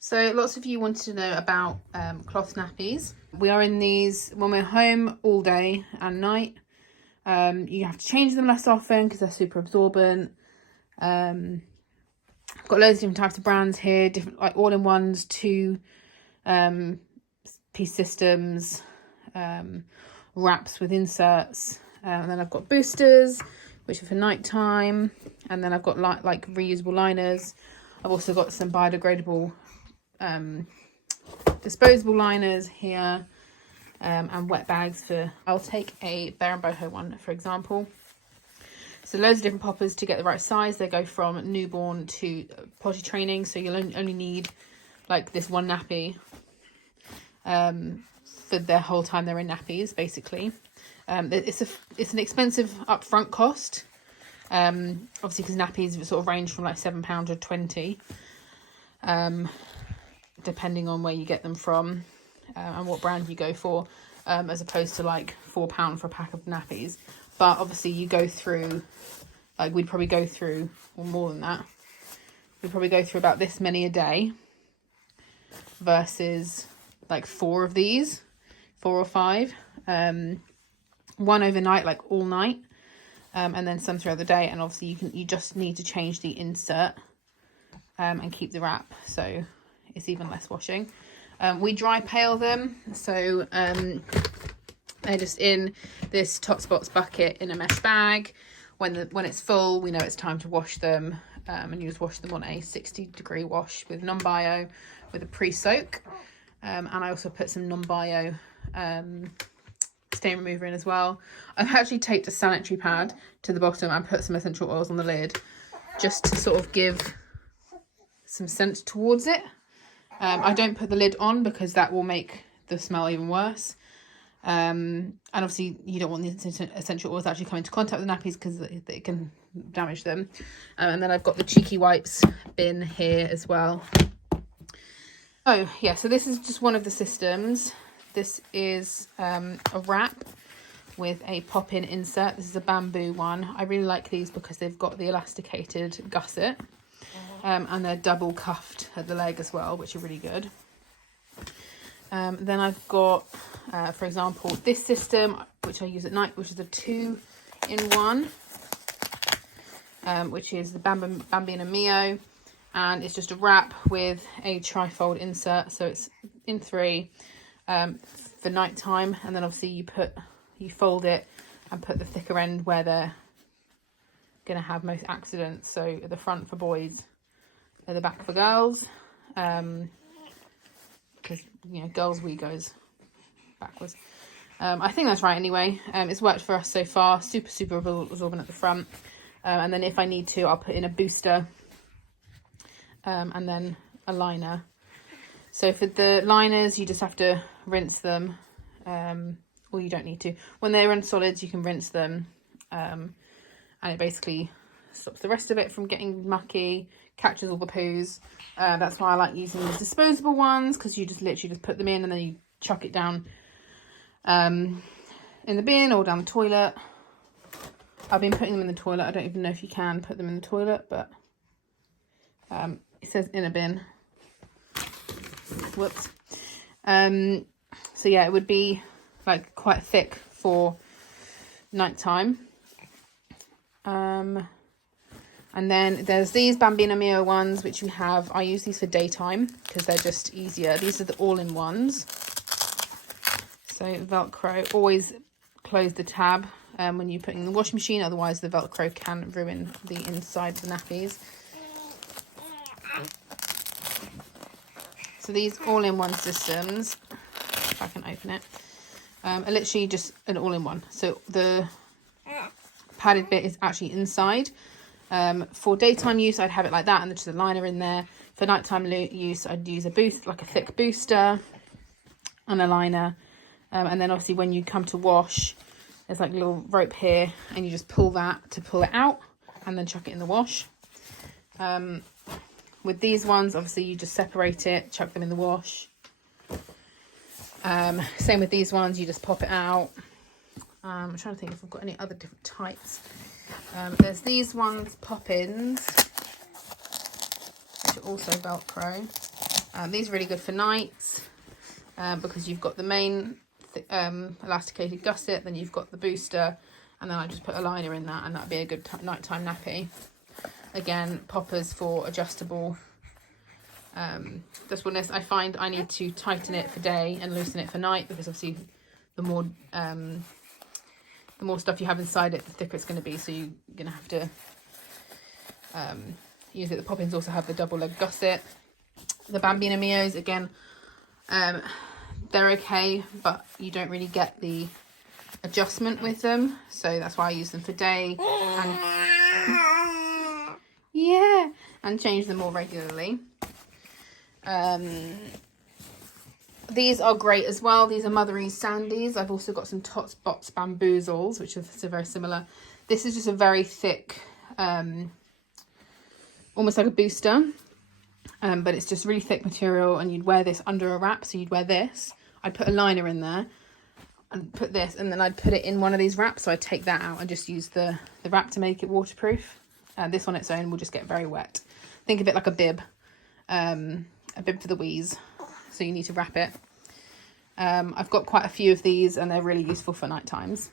So lots of you wanted to know about cloth nappies. We are in these when we're home all day and night. You have to change them less often because they're super absorbent. I've got loads of different types of brands here, different like all-in-ones, two piece systems, wraps with inserts, and then I've got boosters which are for nighttime, and then I've got like reusable liners. I've also got some biodegradable disposable liners here, and wet bags for, I'll take a bear and boho one for example. So loads of different poppers to get the right size. They go from newborn to potty training, so you'll only need like this one nappy for their whole time they're in nappies basically. It's an expensive upfront cost, obviously because nappies sort of range from like £7 to 20, depending on where you get them from and what brand you go for, as opposed to like £4 for a pack of nappies. But obviously you go through, like we'd probably go through, or more than that, we'd probably go through about this many a day versus like 4 of these, 4 or 5, one overnight, like all night, and then some throughout the day. And obviously you just need to change the insert and keep the wrap, so it's even less washing. We dry pail them, so they're just in this Top Spots bucket in a mesh bag. When it's full, we know it's time to wash them, and you just wash them on a 60-degree wash with non-bio with a pre-soak, and I also put some non-bio stain remover in as well. I've actually taped a sanitary pad to the bottom and put some essential oils on the lid just to sort of give some scent towards it. I don't put the lid on because that will make the smell even worse. And obviously you don't want the essential oils actually come into contact with the nappies because it can damage them. And then I've got the cheeky wipes bin here as well. Oh yeah, so this is just one of the systems. This is a wrap with a pop-in insert. This is a bamboo one. I really like these because they've got the elasticated gusset, and they're double cuffed at the leg as well, which are really good. Then I've got, for example, this system, which I use at night, which is a 2-in-1, which is the Bambina Mio, and it's just a wrap with a trifold insert, so it's in 3 for nighttime, and then obviously you fold it and put the thicker end where they're gonna have most accidents. So at the front for boys, at the back for girls, because you know girls' wee goes backwards. I think that's right anyway. It's worked for us so far. Super absorbent at the front, and then if I need to, I'll put in a booster, and then a liner. So for the liners, you just have to rinse them, or you don't need to. When they're in solids, you can rinse them, and it basically stops the rest of it from getting mucky, catches all the poos. That's why I like using the disposable ones, because you just literally just put them in and then you chuck it down in the bin or down the toilet. I've been putting them in the toilet. I don't even know if you can put them in the toilet, but it says in a bin. Whoops. So yeah, it would be like quite thick for nighttime. And then there's these Bambina Mio ones, which we have. I use these for daytime because they're just easier. These are the all-in-ones. So Velcro, always close the tab when you put in the washing machine, otherwise the Velcro can ruin the inside of the nappies. So these all-in-one systems, if I can open it, are literally just an all-in-one. So the padded bit is actually inside. For daytime use, I'd have it like that and just a liner in there. For nighttime use, I'd use a like a thick booster and a liner. And then obviously when you come to wash, there's like a little rope here and you just pull that to pull it out and then chuck it in the wash. With these ones, obviously you just separate it, chuck them in the wash. Same with these ones, you just pop it out. I'm trying to think if I've got any other different types. There's these ones, pop-ins, which are also Velcro. These are really good for nights because you've got the main elasticated gusset, then you've got the booster, and then I just put a liner in that, and that'd be a good nighttime nappy. Again, poppers for adjustable adjustableness. I find I need to tighten it for day and loosen it for night, because obviously the more stuff you have inside it, the thicker it's going to be, so you're going to have to use it. The poppins also have the double leg gusset. The Bambino Mios, again, they're okay, but you don't really get the adjustment with them, so that's why I use them for day and change them more regularly. These are great as well. These are Motherese Sandies. I've also got some Tots Bots Bamboozles, which are so very similar. This is just a very thick, almost like a booster, but it's just really thick material, and you'd wear this under a wrap. So you'd wear this. I'd put a liner in there and put this, and then I'd put it in one of these wraps. So I'd take that out and just use the wrap to make it waterproof. This on its own will just get very wet. Think of it like a bib for the wheeze. So you need to wrap it. I've got quite a few of these, and they're really useful for night times.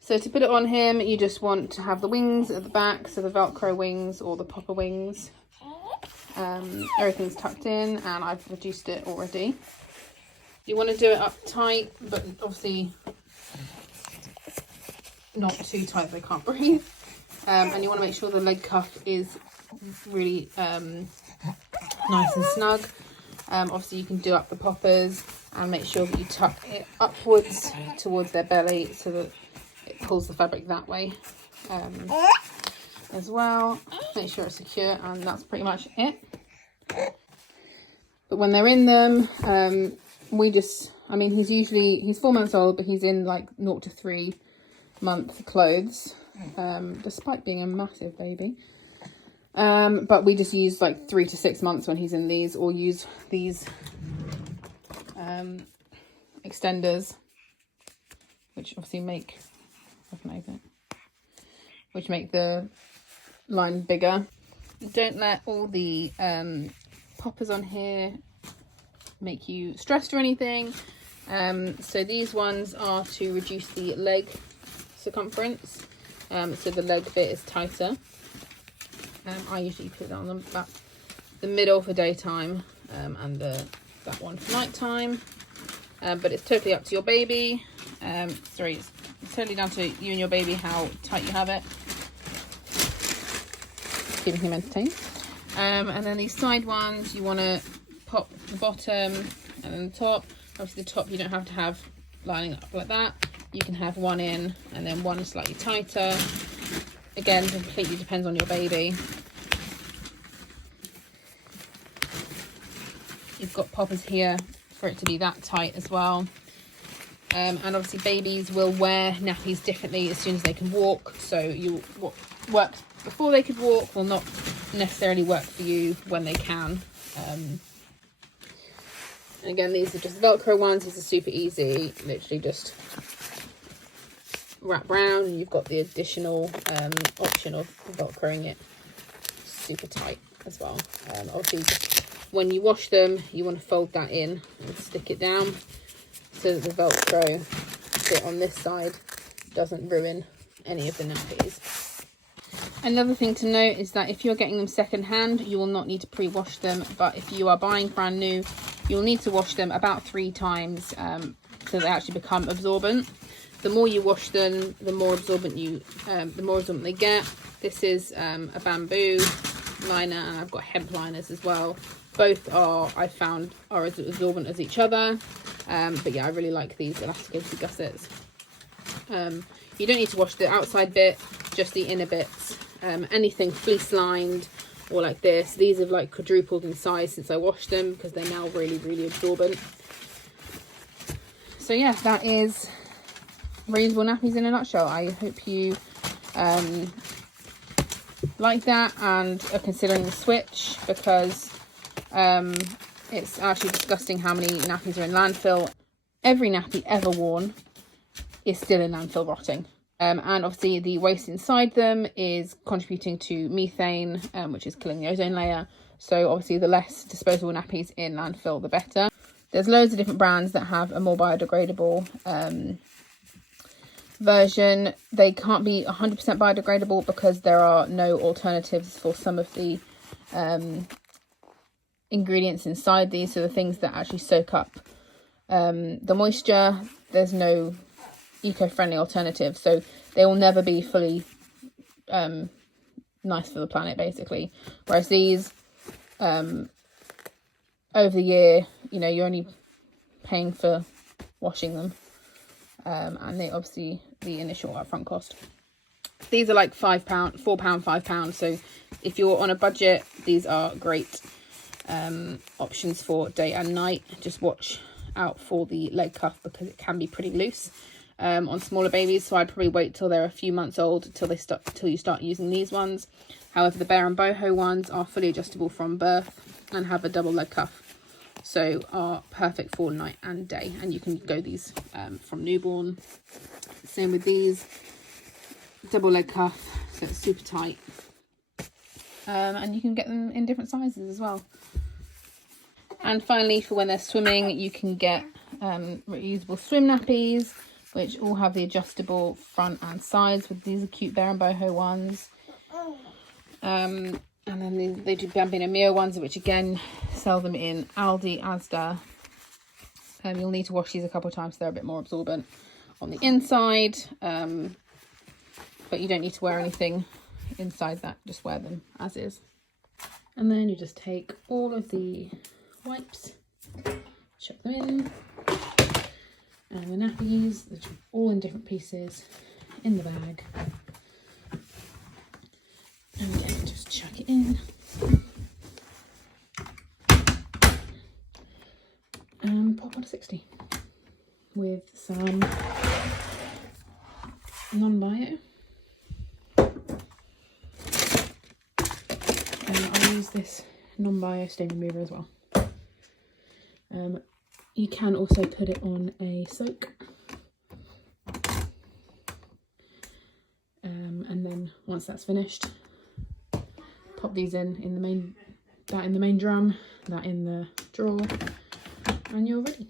So to put it on him, you just want to have the wings at the back, so the Velcro wings or the popper wings. Everything's tucked in, and I've reduced it already. You want to do it up tight, but obviously not too tight they can't breathe. And you want to make sure the leg cuff is really nice and snug. Obviously you can do up the poppers and make sure that you tuck it upwards towards their belly so that it pulls the fabric that way as well. Make sure it's secure, and that's pretty much it. But when they're in them, he's 4 months old, but he's in like 0 to 3 month clothes, despite being a massive baby. But we just use like 3 to 6 months when he's in these, or use these extenders, which obviously make the line bigger. Don't let all the poppers on here make you stressed or anything. So these ones are to reduce the leg circumference, so the leg bit is tighter. I usually put it on the middle for daytime, and that one for nighttime. But it's totally up to your baby. It's totally down to you and your baby how tight you have it. Keeping him entertained. And then these side ones, you want to pop the bottom and then the top. Obviously the top you don't have to have lining up like that. You can have one in and then one slightly tighter. Again, completely depends on your baby. You've got poppers here for it to be that tight as well. And obviously babies will wear nappies differently as soon as they can walk. So what works before they could walk will not necessarily work for you when they can. And again, these are just Velcro ones. These are super easy. Literally just wrap round, and you've got the additional option of Velcroing it super tight as well. Obviously, when you wash them, you want to fold that in and stick it down so that the Velcro bit on this side doesn't ruin any of the nappies. Another thing to note is that if you're getting them second hand, you will not need to pre-wash them, but if you are buying brand new, you'll need to wash them about 3 times so they actually become absorbent. The more you wash them, the more absorbent they get. This is a bamboo liner, and I've got hemp liners as well. Both I found are as absorbent as each other. But yeah, I really like these elasticated gussets. You don't need to wash the outside bit, just the inner bits. Anything fleece lined or like this, these have like quadrupled in size since I washed them because they're now really, really absorbent. So yeah, that is reusable nappies in a nutshell. I hope you like that and are considering the switch, because it's actually disgusting how many nappies are in landfill. Every nappy ever worn is still in landfill rotting. And obviously the waste inside them is contributing to methane, which is killing the ozone layer. So obviously the less disposable nappies in landfill, the better. There's loads of different brands that have a more biodegradable version. They can't be 100% biodegradable because there are no alternatives for some of the ingredients inside these. So the things that actually soak up the moisture, there's no eco-friendly alternative. So they will never be fully nice for the planet, basically. Whereas these, over the year, you know, you're only paying for washing them. And they obviously the initial upfront cost. These are like £5, £4, £5. So if you're on a budget, these are great options for day and night. Just watch out for the leg cuff because it can be pretty loose on smaller babies. So I'd probably wait till they're a few months old till you start using these ones. However, the bear and boho ones are fully adjustable from birth and have a double leg cuff. So are perfect for night and day, and you can go these from newborn. Same with these, double leg cuff, so it's super tight, and you can get them in different sizes as well. And finally, for when they're swimming, you can get reusable swim nappies, which all have the adjustable front and sides. With these are cute bear and boho ones. And then they do Bambino Mio ones, which again sell them in Aldi, Asda. You'll need to wash these a couple of times so they're a bit more absorbent on the inside. But you don't need to wear anything inside that, just wear them as is. And then you just take all of the wipes, chuck them in, and the nappies, they're all in different pieces in the bag. And again, just chuck it in. And pop on to 60 with some non-bio. And I'll use this non-bio stain remover as well. You can also put it on a soak. And then once that's finished, pop these in the main drum, that in the drawer, and you're ready.